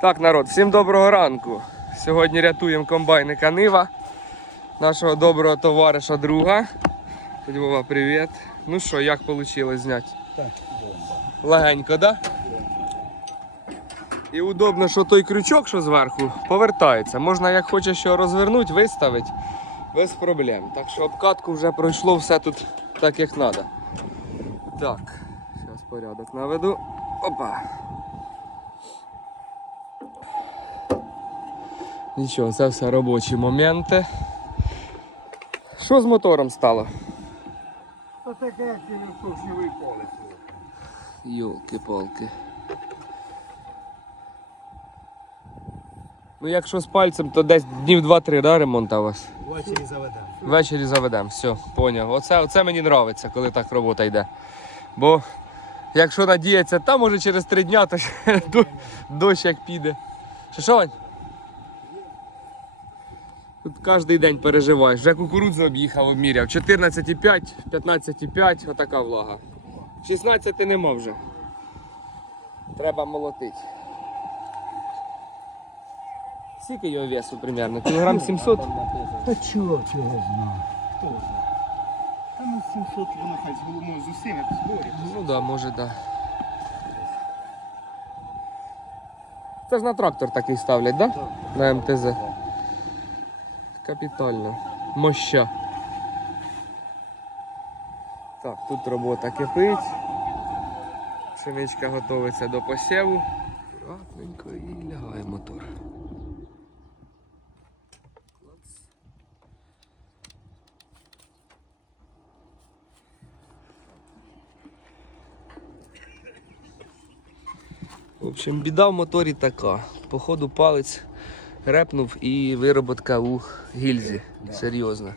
Так, народ, всім доброго ранку. Сьогодні рятуємо комбайника Нива, нашого доброго товариша друга. Львова, привіт. Ну що, як вийшло зняти? Так, бомба. Легенько, да? І удобно, що той крючок, що зверху, повертається. Можна, як хочеш що розвернути, виставити без проблем. Так що обкатку вже пройшло все тут так, як треба. Так, зараз порядок наведу. Опа. Нічого, це все робочі моменти. Що з мотором стало? Та таке, як він колесо. Йолки-палки. Ну, якщо з пальцем, то десь днів 2-3, да, ремонт у вас? Ввечері заведемо. Ввечері заведемо, все, поняв. Оце, оце мені подобається, коли так робота йде. Бо якщо надіятися, та може через 3 дня, то дощ як піде. Що що, Вань? Тут кожен день переживаєш. Вже кукурудзу об'їхав, обміряв. 14,5, 15,5, отака влага. 16 нема вже. Треба молотити. Скільки його весу примерно? Кілограм 700? Та чого, чого знаю. Хто знає? Та ну 700 воно хай з головою з усіми зборі. Ну да, може да. Це ж на трактор такий ставлять, да? На МТЗ. Капітально. Моща. Так, тут робота кипить. Пшеничка готується до посіву. Акуратненько і лягає мотор. В общем, біда в моторі така. Походу палець репнув і вироботка у гільзі. Серйозна.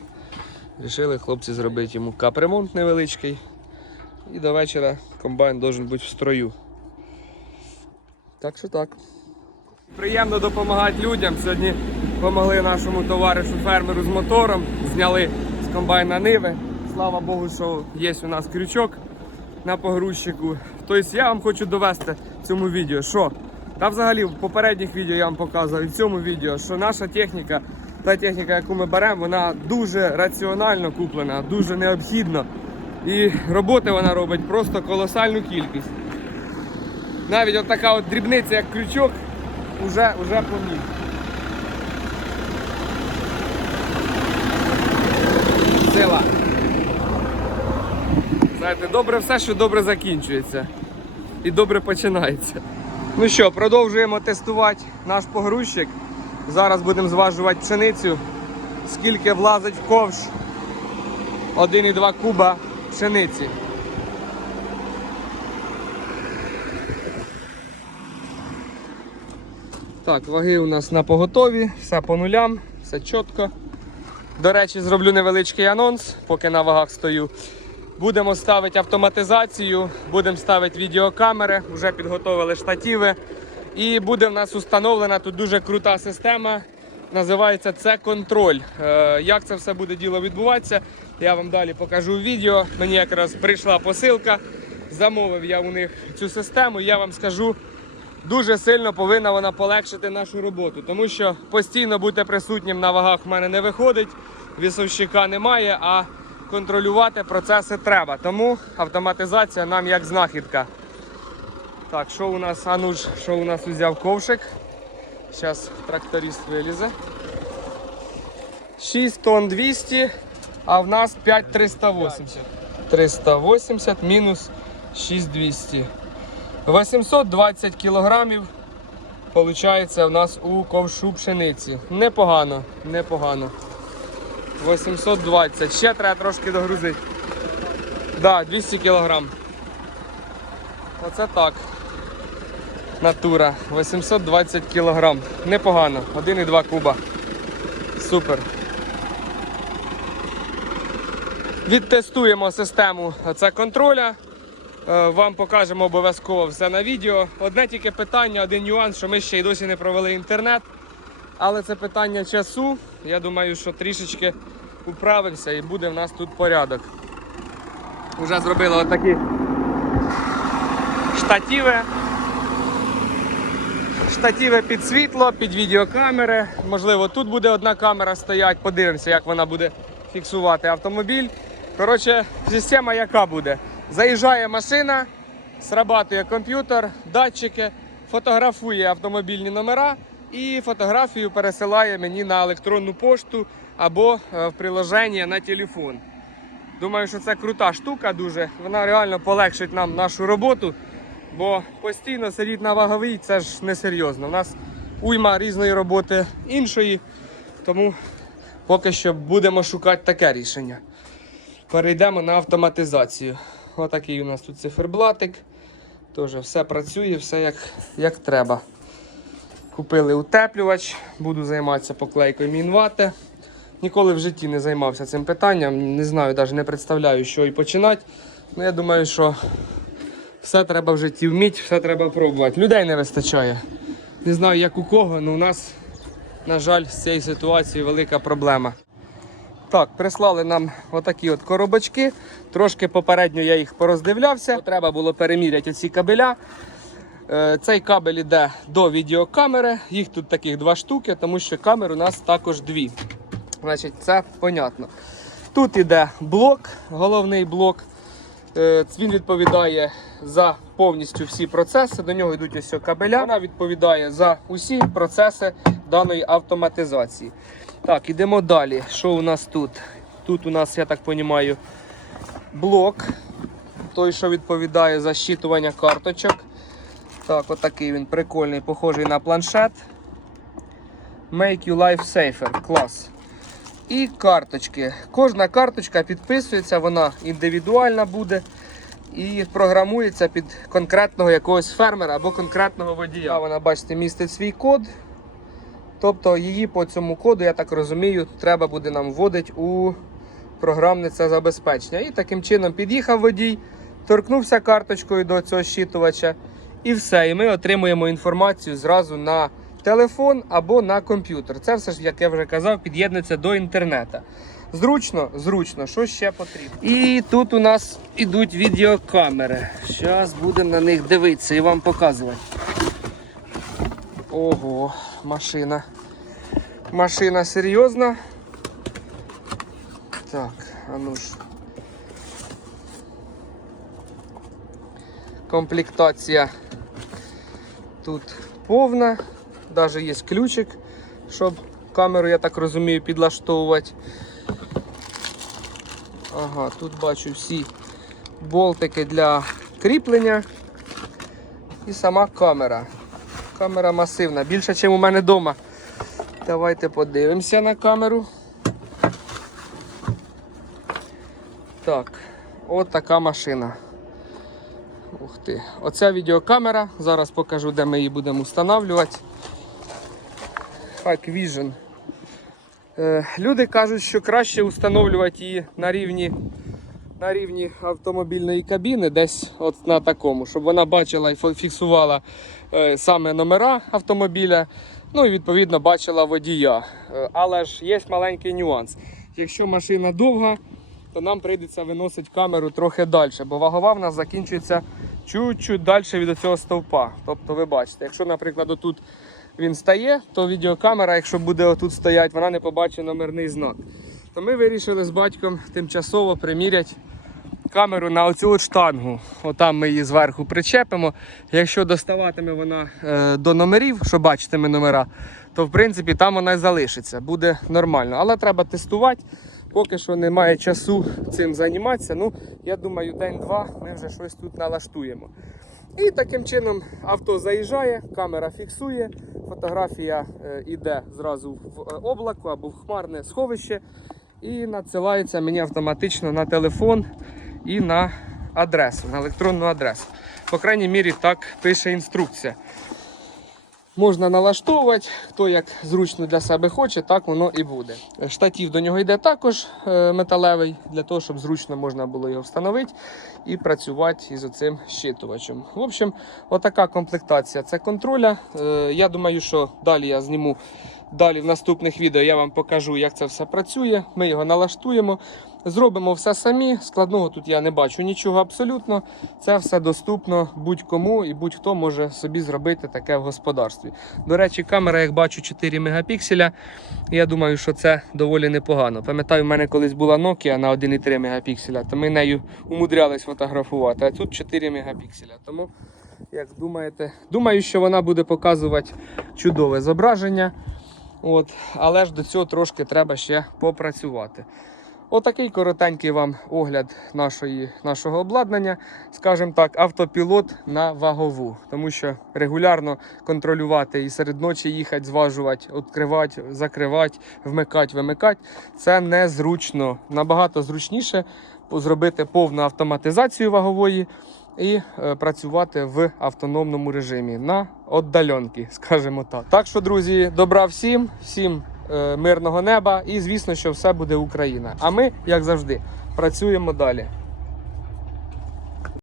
Рішили хлопці зробити йому капремонт невеличкий. І до вечора комбайн должен бути в строю. Так що так. Приємно допомагати людям. Сьогодні допомогли нашому товаришу фермеру з мотором, зняли з комбайна ниви. Слава Богу, що є у нас крючок на погрузчику. Тобто я вам хочу довести в цьому відео, що та взагалі в попередніх відео я вам показував і в цьому відео, що наша техніка, та техніка, яку ми беремо, вона дуже раціонально куплена, дуже необхідна. І роботи вона робить просто колосальну кількість. Навіть от така от дрібниця, як крючок, уже, уже поміг. Сила. Знаєте, добре все, що добре закінчується. І добре починається. Ну що, продовжуємо тестувати наш погрузчик. Зараз будемо зважувати пшеницю. Скільки влазить в ковш 1,2 куба пшениці. Так, ваги у нас на поготові, все по нулям, все чітко. До речі, зроблю невеличкий анонс, поки на вагах стою. Будемо ставити автоматизацію, будемо ставити відеокамери, вже підготовили штативи. І буде в нас установлена тут дуже крута система. Називається це контроль. Е, як це все буде діло відбуватися, я вам далі покажу в відео. Мені якраз прийшла посилка. Замовив я у них цю систему. Я вам скажу, дуже сильно повинна вона полегшити нашу роботу, тому що постійно бути присутнім на вагах в мене не виходить, вісовщика немає, а контролювати процеси треба. Тому автоматизація нам як знахідка. Так, що у нас, Ануш, що у нас узяв ковшик? Зараз тракторист вилізе. 6 тонн 200, а в нас 5 380. 380 мінус 6200. 820 кілограмів Получається в нас у ковшу пшениці. Непогано, непогано. 820. Ще треба трошки догрузити. Да, 200 кілограм. Оце так. Натура. 820 кілограм. Непогано. 1,2 куба. Супер. Відтестуємо систему це контроля. Е, Вам покажемо обов'язково все на відео. Одне тільки питання, один нюанс, що ми ще й досі не провели інтернет. Але це питання часу. Я думаю, що трішечки управимося і буде в нас тут порядок. Уже зробили отакі штативи. штативи під світло, під відеокамери. Можливо, тут буде одна камера стоять. Подивимося, як вона буде фіксувати автомобіль. Коротше, система яка буде? Заїжджає машина, срабатує комп'ютер, датчики, фотографує автомобільні номера і фотографію пересилає мені на електронну пошту або е, в приложення на телефон. Думаю, що це крута штука дуже. Вона реально полегшить нам нашу роботу, бо постійно сидіти на ваговій це ж несерйозно. У нас уйма різної роботи іншої, тому поки що будемо шукати таке рішення. Перейдемо на автоматизацію. Отакий у нас тут циферблатик. Теж все працює, все як, як треба. Купили утеплювач, буду займатися поклейкою мінвати. Ніколи в житті не займався цим питанням. Не знаю, навіть не представляю, що і починати. Ну, я думаю, що все треба в житті вміти, все треба пробувати. Людей не вистачає. Не знаю, як у кого, але у нас, на жаль, з цією ситуацією велика проблема. Так, прислали нам отакі от коробочки. Трошки попередньо я їх пороздивлявся. Треба було переміряти оці кабеля. Е, Цей кабель йде до відеокамери. Їх тут таких два штуки, тому що камер у нас також дві. Значить, це понятно. Тут іде блок, головний блок. Е, Він відповідає за повністю всі процеси. До нього йдуть ось кабеля. Вона відповідає за усі процеси даної автоматизації. Так, ідемо далі. Що у нас тут? Тут у нас, я так розумію, блок. Той, що відповідає за щитування карточок. Так, отакий він прикольний, похожий на планшет. Make you life safer. Клас. І карточки. Кожна карточка підписується, вона індивідуальна буде і програмується під конкретного якогось фермера або конкретного водія. Вона, бачите, містить свій код. Тобто її по цьому коду, я так розумію, треба буде нам вводити у програмне це забезпечення. І таким чином під'їхав водій, торкнувся карточкою до цього щитувача, і все. І ми отримуємо інформацію зразу на телефон або на комп'ютер. Це все ж, як я вже казав, під'єднується до інтернету. Зручно, зручно, що ще потрібно. І тут у нас ідуть відеокамери. Зараз будемо на них дивитися і вам показувати. Ого, машина. Машина серйозна. Так, а ну ж. Комплектація тут повна. Навіть є ключик, щоб камеру, я так розумію, підлаштовувати. Ага, тут бачу всі болтики для кріплення. І сама камера. Камера масивна, більше, ніж у мене вдома. Давайте подивимося на камеру. Так, от така машина. Ух ти. Оця відеокамера. Зараз покажу, де ми її будемо встановлювати. Hack Vision. Е, Люди кажуть, що краще встановлювати її на рівні, на рівні автомобільної кабіни, десь от на такому, щоб вона бачила і фіксувала е, саме номера автомобіля, ну і відповідно бачила водія. Е, Але ж є маленький нюанс. Якщо машина довга, то нам прийдеться виносити камеру трохи далі, бо вагова в нас закінчується чуть-чуть далі від цього стовпа. Тобто, ви бачите, якщо, наприклад, отут він стає, то відеокамера, якщо буде отут стояти, вона не побачить номерний знак. То ми вирішили з батьком тимчасово приміряти камеру на оцю от штангу. Отам ми її зверху причепимо. Якщо доставатиме вона е, до номерів, що бачитиме номера, то в принципі там вона і залишиться, буде нормально. Але треба тестувати. Поки що немає часу цим займатися. Ну, я думаю, день-два ми вже щось тут налаштуємо. І таким чином авто заїжджає, камера фіксує, фотографія е, йде зразу в е, облако або в хмарне сховище і надсилається мені автоматично на телефон і на адресу, на електронну адресу. По крайній мірі, так пише інструкція. Можна налаштовувати, хто як зручно для себе хоче, так воно і буде. Штатів до нього йде також е, металевий, для того, щоб зручно можна було його встановити і працювати із оцим щитувачем. В общем, отака комплектація це контроля. Е, Я думаю, що далі я зніму Далі в наступних відео я вам покажу, як це все працює. Ми його налаштуємо. Зробимо все самі. Складного тут я не бачу нічого абсолютно. Це все доступно будь-кому і будь-хто може собі зробити таке в господарстві. До речі, камера, як бачу, 4 мегапікселя. Я думаю, що це доволі непогано. Пам'ятаю, в мене колись була Nokia на 1,3 мегапікселя, то ми нею умудрялись фотографувати. А тут 4 мегапікселя. Тому, як думаєте, думаю, що вона буде показувати чудове зображення. От, але ж до цього трошки треба ще попрацювати. Отакий коротенький вам огляд нашої, нашого обладнання, скажімо так, автопілот на вагову, тому що регулярно контролювати і серед ночі їхати, зважувати, відкривати, закривати, вмикати, вимикати це незручно. Набагато зручніше зробити повну автоматизацію вагової і е, працювати в автономному режимі на віддаленки, скажімо так. Так що, друзі, добра всім, всім е, мирного неба і звісно, що все буде Україна. А ми, як завжди, працюємо далі.